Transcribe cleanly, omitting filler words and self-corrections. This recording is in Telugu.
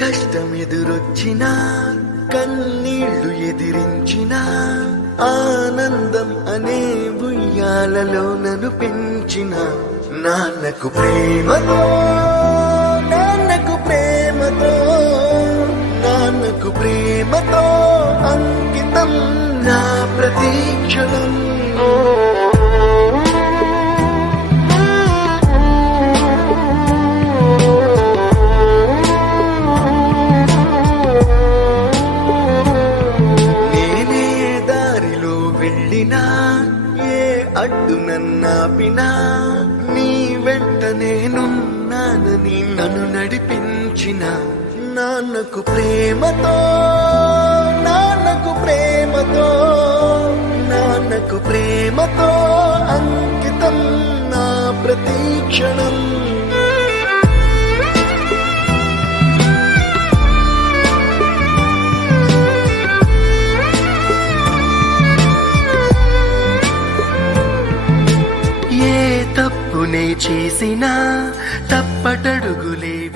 కష్టమెదురొచ్చినా కన్నీళ్లు ఎదిరించిన ఆనందం అనే ఉయ్యాలలో నన్ను పెంచిన నాన్నకు ప్రేమతో నాన్నకు ప్రేమతో నాన్నకు ప్రేమతో అంకితం నా ప్రతీక్షణం. ఏ అడ్డు నన్నాపినా నీ వెంట నేనున్నానని నన్ను నడిపించిన నాన్నకు ప్రేమతో నాన్నకు ప్రేమతో నాన్నకు ప్రేమతో అంకితం నా ప్రతీక్షణం. తప్పునే చేసినా తప్పటడుగులే